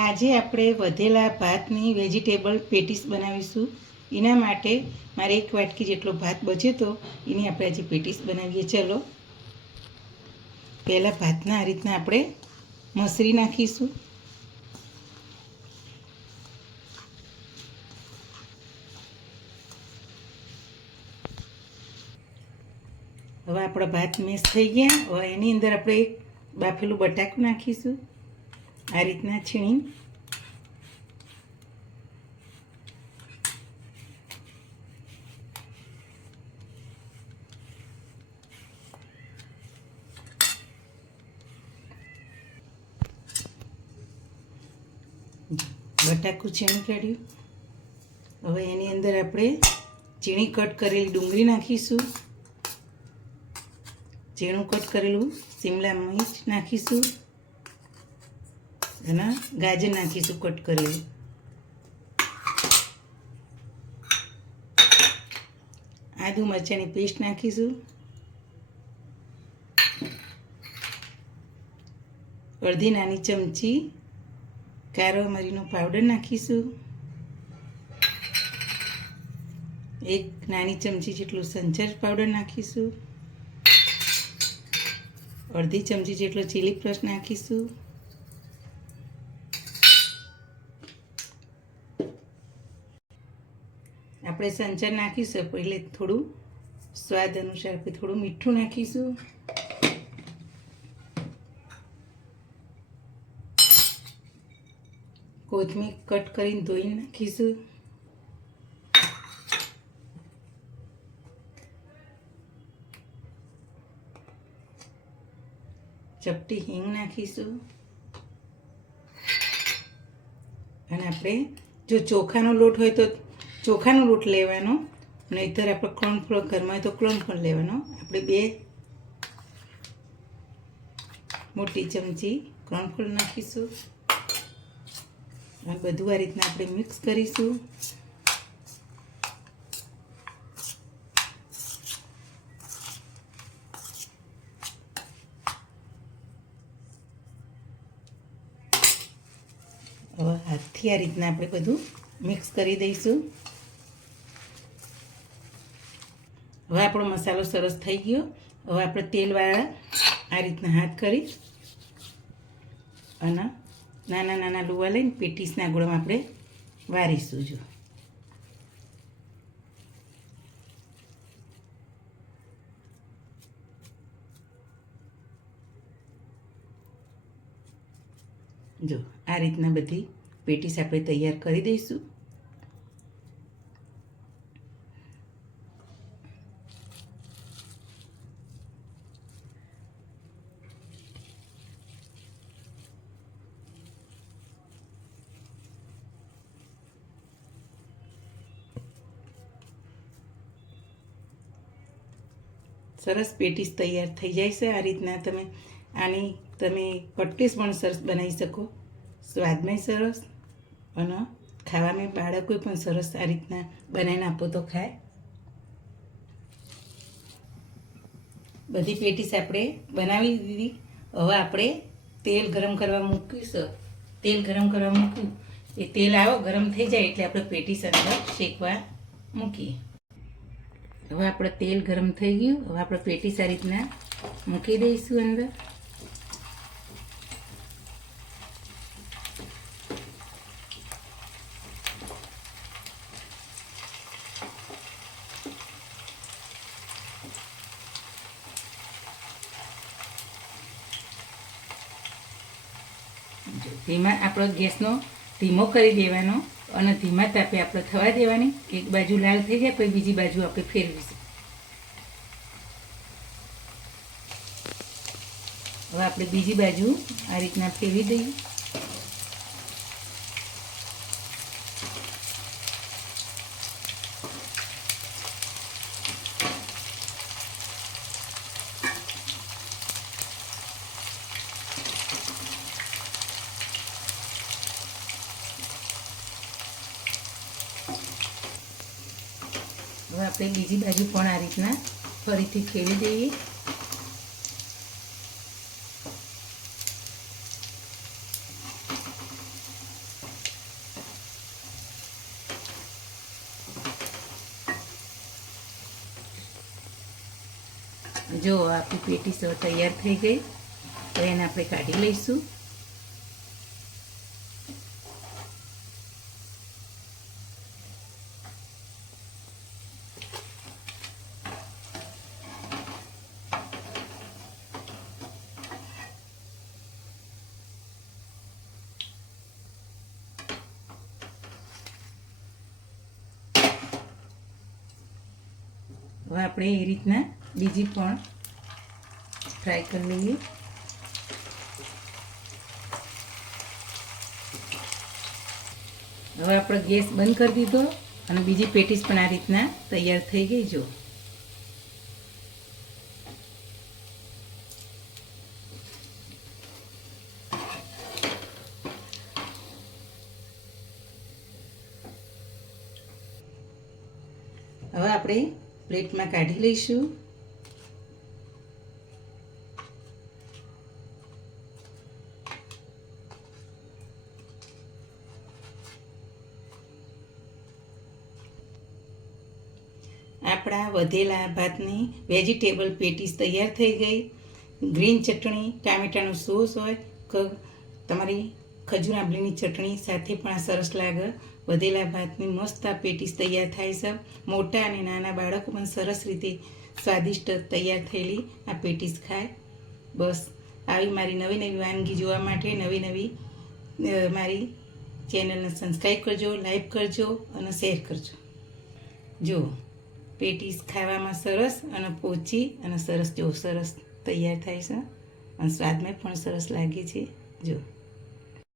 આજે આપણે વધેલા ભાતની વેજીટેબલ પેટીસ બનાવીશું. એના માટે મારે 1 વાટકી જેટલો ભાત બચ્યો તો એની આપણે આજે પેટીસ બનાવીએ. ચલો પહેલાં ભાતના આ રીતના આપણે મસરી નાખીશું. હવે આપણા ભાત મેશ થઈ ગયા. હવે એની અંદર આપણે એક બાફેલું બટાકું નાખીશું આ રીતના છીણી. બટાકું છીણી કાઢ્યું. હવે એની અંદર આપણે ઝીણી કટ કરેલી ડુંગળી નાખીશું, ઝીણું કટ કરેલું શિમલા મિર્ચ નાખીશું અને ગાજર નાખીશું કટ કરેલું. આદુ મરચાંની પેસ્ટ નાખીશું, અડધી નાની ચમચી કારો મરીનો પાવડર નાખીશું, 1 નાની ચમચી જેટલું સંચર પાવડર નાખીશું, અડધી ચમચી જેટલો ચીલી ફ્લેક્સ નાખીશું. આપણે સંચર નાખીશું એટલે થોડું સ્વાદ અનુસાર આપણે થોડું મીઠું નાખીશું. કોથમીર કટ કરીને ધોઈને નાખીશું. ચપટી હિંગ નાખીશું. અને આપણે જો ચોખાનો લોટ હોય તો ચોખાનો લોટ લેવાનો, નહીંતર આપણે કોર્નફ્લોર ઘરમાં હોય તો કોર્નફ્લોર લેવાનો. આપણે 2 મોટી ચમચી કોર્નફ્લોર નાખીશું અને બધું આ રીતના આપણે મિક્સ કરીશું. હવે હાથથી આ રીતના આપણે બધું મિક્સ કરી દઈશું. હવે આપણો મસાલો સરસ થઈ ગયો. હવે આપણે તેલવાળા આ રીતના હાથ કરી અને નાના નાના લુવા લઈને પેટીસના ગોળામાં આપણે વારીશું. જો આ રીતના બધી પેટીસ આપણે તૈયાર કરી દઈશું. સરસ પેટીસ તૈયાર થઈ જાય છે. આ રીતના તમે કટલેસ પણ સરસ બનાવી શકો. સ્વાદમાં સરસ અને ખાવામાં બાળકો પણ સરસ આ રીતના બનાવીને આપો તો ખાય. બધી પેટીસ આપણે બનાવી દીધી. હવે આપણે તેલ ગરમ કરવા મૂકીશું. તેલ ગરમ કરવા મૂક્યું એ તેલ ગરમ થઈ જાય એટલે આપણે પેટીસ અંદર શેકવા મૂકીએ. હવે આપણે તેલ ગરમ થઈ ગયું. હવે આપણે પેટીસ આ રીતના મૂકી દઈશું અંદર. આપણો ગેસનો ધીમો કરી દેવાનો અને ધીમા તાપે આપણે થવા દેવાની. એક બાજુ લાલ થઈ જાય પછી બીજી બાજુ આપણે ફેરવીશું. હવે આપણે બીજી બાજુ આ રીતના ફેરવી દઈએ. હવે આપણે બીજી બાજુ પણ આ રીતના ફરીથી ફેરવી દઈએ. જો આપણી પેટીસ હવે તૈયાર થઈ ગઈ, તો એને આપણે કાઢી લઈશું. હવે આપણે એ રીતના બીજી પણ ફ્રાય કરી લઈએ. હવે આપણે ગેસ બંધ કરી દીધો અને બીજી પેટીસ પણ આ રીતના તૈયાર થઈ ગઈ. જો હવે આપણે પ્લેટમાં કાઢી લઈશું. આપણા વધેલા ભાતની વેજીટેબલ પેટીસ તૈયાર થઈ ગઈ. ગ્રીન ચટણી, ટામેટાનો સોસ હોય કે તમારી ખજૂર આંબલીની ચટણી સાથે પણ આ સરસ લાગે. વધેલા ભાતની મસ્ત આ પેટીસ તૈયાર થાય છે. મોટા અને નાના બાળકો પણ સરસ રીતે સ્વાદિષ્ટ તૈયાર થયેલી આ પેટીસ ખાય. બસ આવી મારી નવી નવી વાનગી જોવા માટે મારી ચેનલને સબસ્ક્રાઈબ કરજો, લાઈક કરજો અને શેર કરજો. જો પેટીસ ખાવામાં સરસ અને પોચી અને સરસ તૈયાર થાય છે અને સ્વાદમાં પણ સરસ લાગે છે. જો